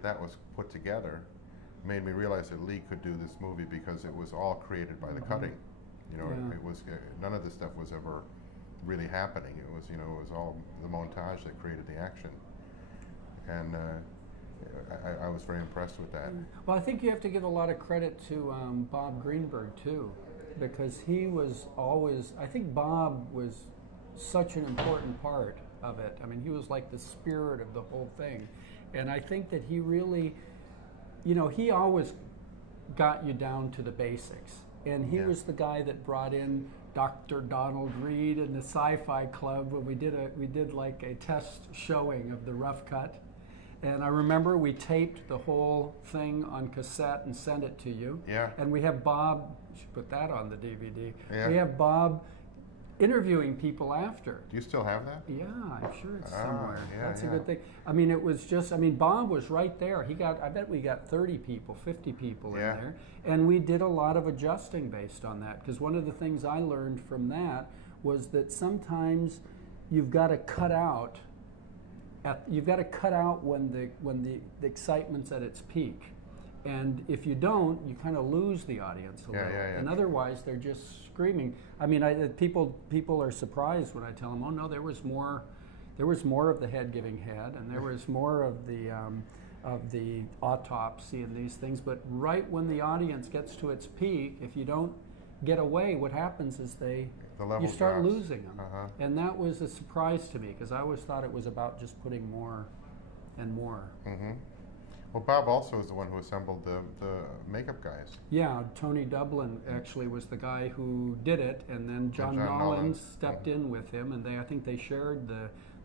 that was put together made me realize that Lee could do this movie because it was all created by the cutting. You know, Yeah. it was none of this stuff was ever really happening. It was, you know, it was all the montage that created the action, and I was very impressed with that. Well, I think you have to give a lot of credit to Bob Greenberg too, because he was always. I think Bob was such an important part of it. I mean, he was like the spirit of the whole thing, and I think that he really, you know, he always got you down to the basics. And he was the guy that brought in Dr. Donald Reed and the Sci-Fi Club when we did like a test showing of the rough cut. And I remember we taped the whole thing on cassette and sent it to you. Yeah. And we have Bob, you should put that on the DVD. Yeah. We have Bob interviewing people after. Do you still have that? Yeah, I'm sure it's somewhere. Yeah, That's a good thing. I mean, it was just, I mean, Bob was right there. I bet we got 30 people, 50 people in there. And we did a lot of adjusting based on that. Because one of the things I learned from that was that sometimes you've got to cut out, when the excitement's at its peak. And if you don't, you kind of lose the audience a little. And otherwise, they're just screaming. I mean, people are surprised when I tell them, "Oh no, there was more of the head giving head, and there was more of the autopsy and these things." But right when the audience gets to its peak, if you don't get away, what happens is you start losing them. And that was a surprise to me because I always thought it was about just putting more and more. Well, Bob also is the one who assembled the makeup guys. Yeah, Tony Dublin actually was the guy who did it, and then John Nollins stepped in with him, and I think they shared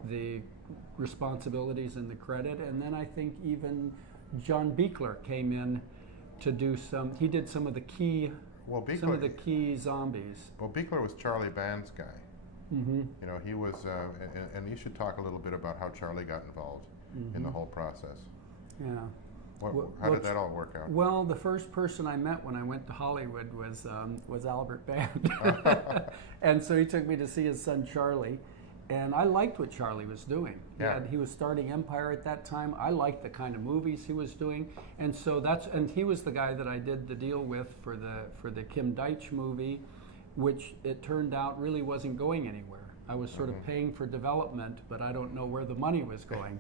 the responsibilities and the credit. And then I think even John Buechler came in to do he did some of the key zombies. Well, Buechler was Charlie Band's guy. You know, he was, and you should talk a little bit about how Charlie got involved in the whole process. Yeah. How did that all work out? Well, the first person I met when I went to Hollywood was Albert Band. And so he took me to see his son Charlie. And I liked what Charlie was doing. He was starting Empire at that time. I liked the kind of movies he was doing. And so and he was the guy that I did the deal with for the Kim Deitch movie, which it turned out really wasn't going anywhere. I was sort of paying for development, but I don't know where the money was going.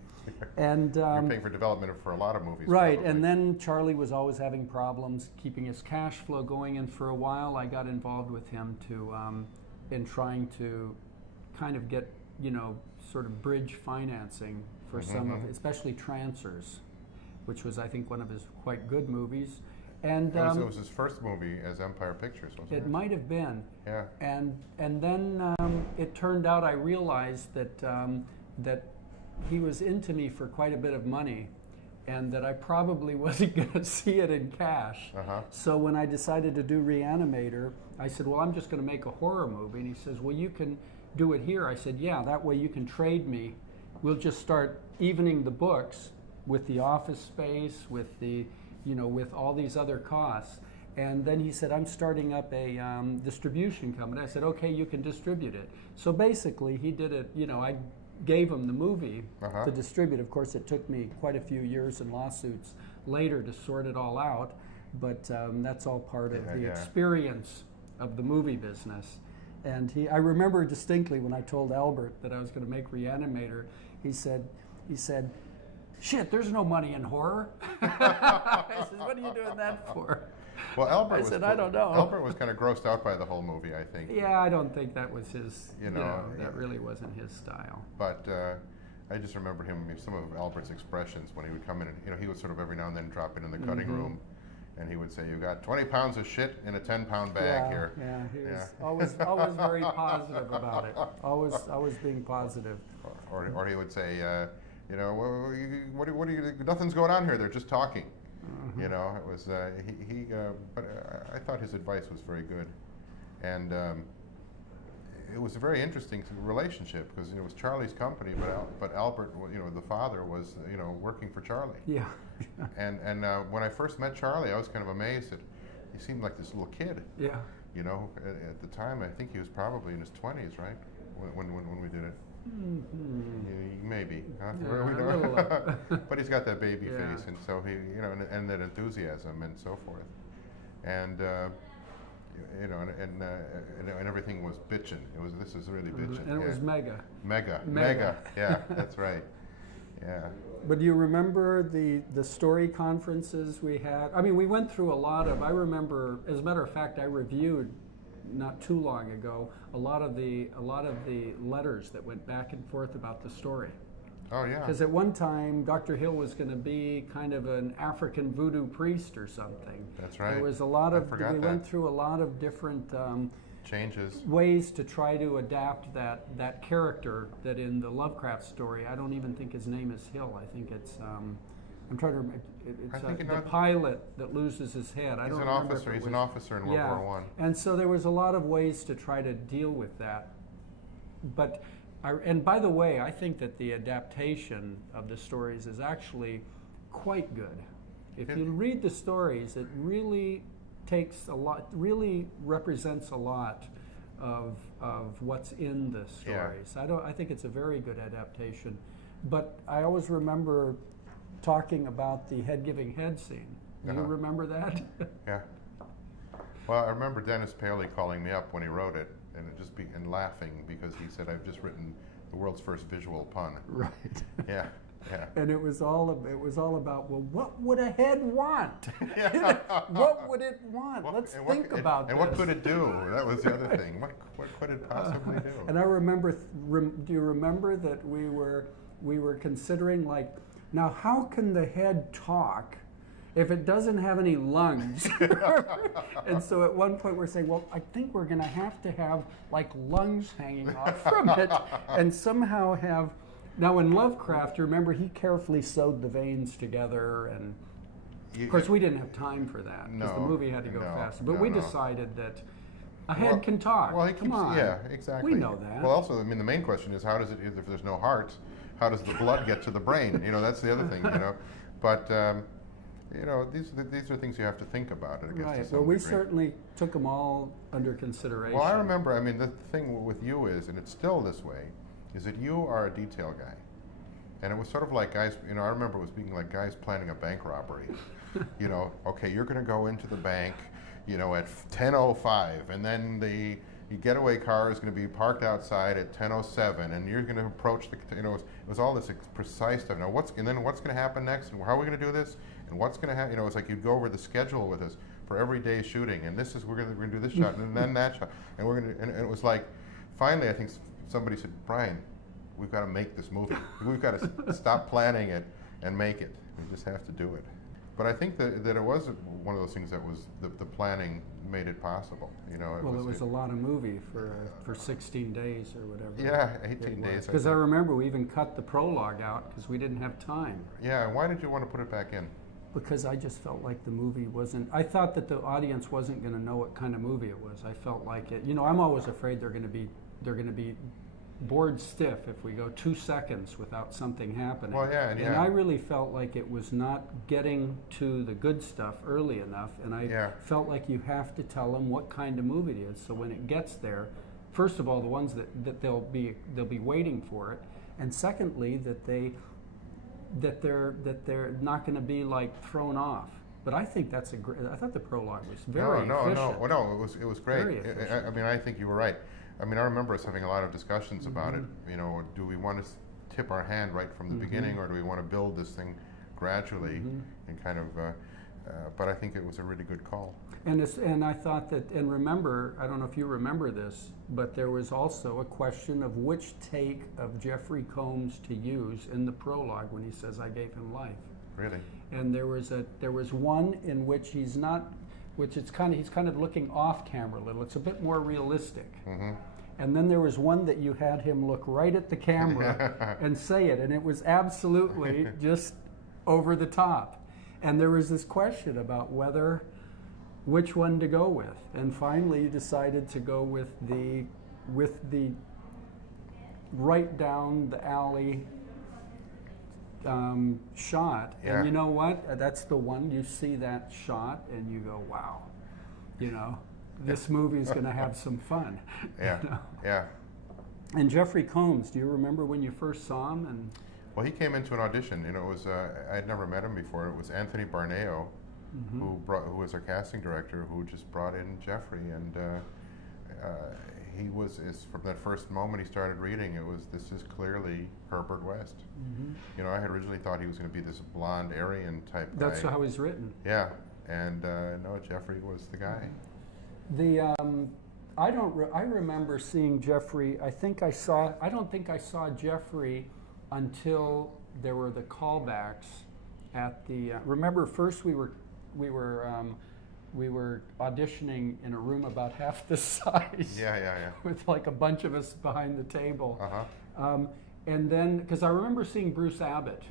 And you're paying for development for a lot of movies. Right, probably. And then Charlie was always having problems keeping his cash flow going, and for a while I got involved with him in trying to kind of get, you know, sort of bridge financing for some of, especially Trancers, which was, I think, one of his quite good movies. And it was his first movie as Empire Pictures, wasn't it? It might have been. Yeah. And then it turned out I realized that he was into me for quite a bit of money, and that I probably wasn't going to see it in cash. So when I decided to do Reanimator, I said, "Well, I'm just going to make a horror movie." And he says, "Well, you can do it here." I said, "Yeah, that way you can trade me. We'll just start evening the books with the office space, with the, you know, with all these other costs." And then he said, "I'm starting up a distribution company." I said, "Okay, you can distribute it." So basically, he did it. You know, I gave him the movie to distribute. Of course, it took me quite a few years and lawsuits later to sort it all out, but that's all part of the experience of the movie business. And I remember distinctly when I told Albert that I was going to make Reanimator, he said, "Shit, there's no money in horror." I said, "What are you doing that for?" Well, Albert I don't know. Albert was kind of grossed out by the whole movie, I think. Yeah, I don't think that was his, that really wasn't his style. But I just remember some of Albert's expressions when he would come in, and, you know, he would sort of every now and then drop in the cutting room, and he would say, "You got 20 pounds of shit in a 10-pound bag here." Yeah, he was always very positive about it. Always being positive. Or he would say, "You know, what are you? Nothing's going on here. They're just talking." You know, it was but I thought his advice was very good, and it was a very interesting relationship because, you know, it was Charlie's company, but Albert, you know, the father, was, you know, working for Charlie. Yeah. And when I first met Charlie, I was kind of amazed that he seemed like this little kid. Yeah. You know, at the time, I think he was probably in his 20s, right, when we did it. Maybe, huh? Yeah, We a little. But he's got that baby Yeah. face, and so he, and that enthusiasm and so forth, and and everything was bitchin'. This is really bitchin'. And it was mega. Mega. Yeah, that's right. Yeah. But do you remember the story conferences we had? I mean, we went through a lot of. I remember, as a matter of fact, I reviewed not too long ago a lot of the letters that went back and forth about the story. Oh yeah. Because at one time, Dr. Hill was going to be kind of an African voodoo priest or something. That's right. There was a lot of. I forgot we that. went through a lot of different. Changes. Ways to try to adapt that character that in the Lovecraft story, I don't even think his name is Hill. I think it's I'm trying to remember. It's the pilot that loses his head. I don't remember. He's an officer in World War One. And so there was a lot of ways to try to deal with that. But and by the way, I think that the adaptation of the stories is actually quite good. If you read the stories, it really takes a lot, really represents a lot of what's in the stories. Yeah. I think it's a very good adaptation. But I always remember talking about the head giving head scene. Do you remember that? Yeah. Well, I remember Dennis Paley calling me up when he wrote it and laughing because he said, "I've just written the world's first visual pun." Right. Yeah. Yeah. And it was all about, well, what would a head want? Yeah. What would it want? Let's think about this. And what could it do? That was the other thing. What could it possibly do? And I remember, do you remember that we were considering, like, now how can the head talk if it doesn't have any lungs? And so at one point we're saying, well, I think we're going to have like lungs hanging off from it and somehow have. Now, in Lovecraft, you remember he carefully sewed the veins together, and of course we didn't have time for that because the movie had to go faster. But we decided that a head can talk. Well, Come on. Yeah, exactly. We know that. Well, also, I mean, the main question is how does it? If there's no heart, how does the blood get to the brain? That's the other thing. But these are things you have to think about. I guess, right. To some well, we degree. certainly took them all under consideration. Well, I remember. I mean, the thing with you is, and it's still this way, is that you are a detail guy. And it was sort of like guys, I remember it was being like guys planning a bank robbery. Okay, you're going to go into the bank, at 10:05, and then the getaway car is going to be parked outside at 10:07, and you're going to approach it was all this precise stuff. Now, what's going to happen next, and how are we going to do this, and what's going to happen? It's like you'd go over the schedule with us for every day shooting, and this is we're going to do this shot, and then that shot, and we're going to, and it was like, finally, I think somebody said, Brian, we've got to make this movie. We've got to stop planning it and make it. We just have to do it. But I think that it was one of those things that was the planning made it possible. It was a lot of movie for 16 days or whatever. Yeah, 18 days. Because I remember we even cut the prologue out because we didn't have time. Yeah, and why did you want to put it back in? Because I just felt like the movie wasn't. I thought that the audience wasn't going to know what kind of movie it was. I felt like it. I'm always afraid they're going to be bored stiff if we go 2 seconds without something happening. Well, yeah, and I really felt like it was not getting to the good stuff early enough, and I felt like you have to tell them what kind of movie it is. So when it gets there, first of all, the ones that they'll be waiting for it, and secondly that they're not going to be like thrown off. But I think that's a great. I thought the prologue was very efficient. No, it was great. Very efficient. I mean, I think you were right. I mean, I remember us having a lot of discussions about it. Do we want to tip our hand right from the beginning, or do we want to build this thing gradually and kind of? But I think it was a really good call. And I thought that, and remember, I don't know if you remember this, but there was also a question of which take of Jeffrey Combs to use in the prologue when he says, "I gave him life." Really. And there was one in which he's kind of looking off camera a little. It's a bit more realistic. And then there was one that you had him look right at the camera and say it, and it was absolutely just over the top. And there was this question about which one to go with. And finally you decided to go with the right down the alley shot. Yeah. And you know what? That's the one. You see that shot and you go, wow, this movie is going to have some fun. Yeah, yeah. And Jeffrey Combs, do you remember when you first saw him? And Well, he came into an audition. You know, it was I had never met him before. It was Anthony Barneo, who was our casting director, who just brought in Jeffrey, and he was from that first moment he started reading. It was, this is clearly Herbert West. You know, I had originally thought he was going to be this blonde Aryan type guy. That's how he's written. Yeah, and no, Jeffrey was the guy. I remember seeing Jeffrey. I don't think I saw Jeffrey until there were the callbacks at the. Remember, first we were auditioning in a room about half the size. Yeah. With like a bunch of us behind the table. And then, because I remember seeing Bruce Abbott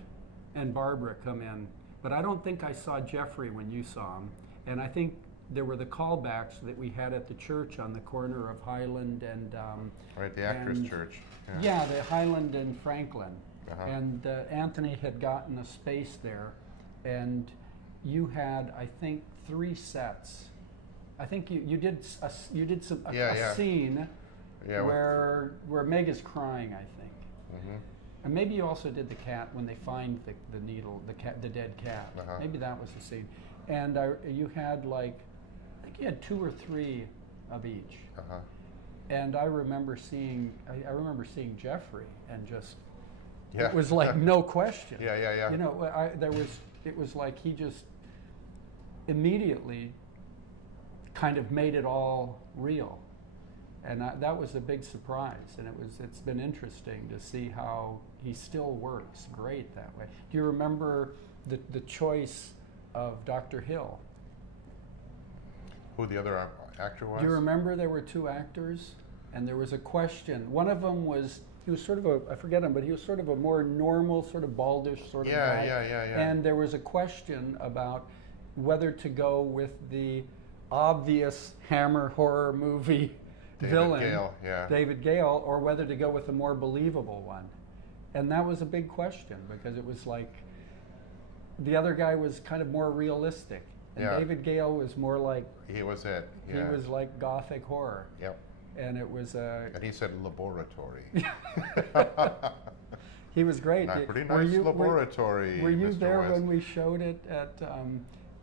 and Barbara come in, but I don't think I saw Jeffrey when you saw him. And I think there were the callbacks that we had at the church on the corner of Highland and Right, the Actors Church. Yeah, the Highland and Franklin. And Anthony had gotten a space there, and you had, I think, 3 sets. I think you did a scene where Meg is crying, I think. And maybe you also did the cat when they find the needle, the dead cat. Maybe that was the scene. And you had like, I think you had 2 or 3 of each. And I remember seeing Jeffrey, and just it was like no question. You know, it was like he just immediately kind of made it all real, and that was a big surprise. And it's been interesting to see how he still works great that way. Do you remember the choice of Dr. Hill? Who the other actor was? Do you remember there were 2 actors, and there was a question. One of them was, he was sort of I forget him, but he was sort of a more normal, sort of baldish sort of guy. Yeah. And there was a question about whether to go with the obvious Hammer horror movie villain, David Gale, or whether to go with a more believable one. And that was a big question, because it was like the other guy was kind of more realistic, and David Gale was more like he was it. He was like gothic horror. Yep. And it was and he said laboratory. He was great. Pretty nice laboratory. Were you Mr. there West. when we showed it at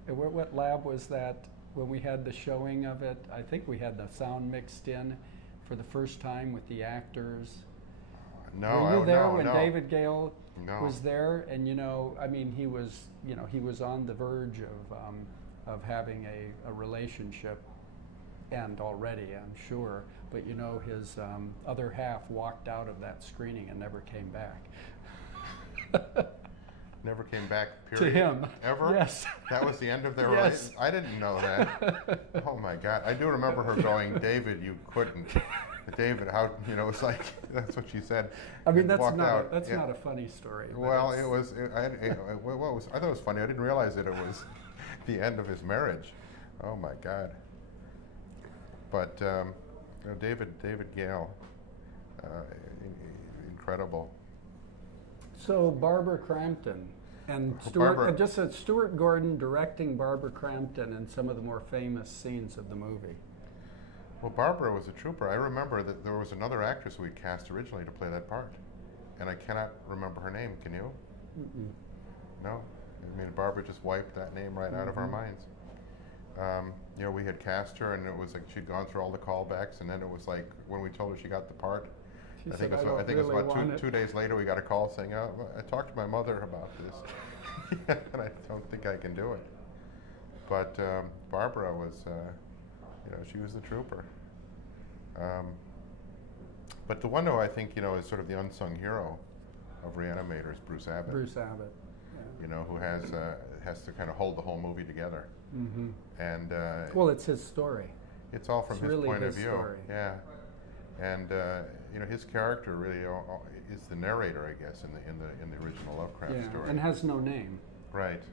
what lab was that? When we had the showing of it, I think we had the sound mixed in for the first time with the actors. No, were you there when David Gale was there? And I mean, he was on the verge of having a relationship end already, I'm sure. But his other half walked out of that screening and never came back. Never came back, period? To him. Ever? Yes. That was the end of their relationship? I didn't know that. Oh my God. I do remember her going, David, you couldn't. David, how, it's like, that's what she said. I mean, that's not a funny story. Well, I thought it was funny. I didn't realize that it was the end of his marriage. Oh my God. But, David Gale, incredible. So Barbara Crampton and Stuart Gordon directing Barbara Crampton in some of the more famous scenes of the movie. Well, Barbara was a trooper. I remember that there was another actress we cast originally to play that part, and I cannot remember her name. Can you? No. I mean, Barbara just wiped that name right out of our minds. We had cast her, and it was like she'd gone through all the callbacks, and then it was like when we told her she got the part. I think it was about 2 days later we got a call saying, "Oh, I talked to my mother about this, and I don't think I can do it." But Barbara was, she was the trooper. But the one who I think is sort of the unsung hero of Reanimators, Bruce Abbott. Bruce Abbott. Yeah. Who has to kind of hold the whole movie together. And well, it's his story. It's all from his really point his of view. Story. Yeah. And his character really is the narrator, I guess, in the original Lovecraft story. And has no name. Right.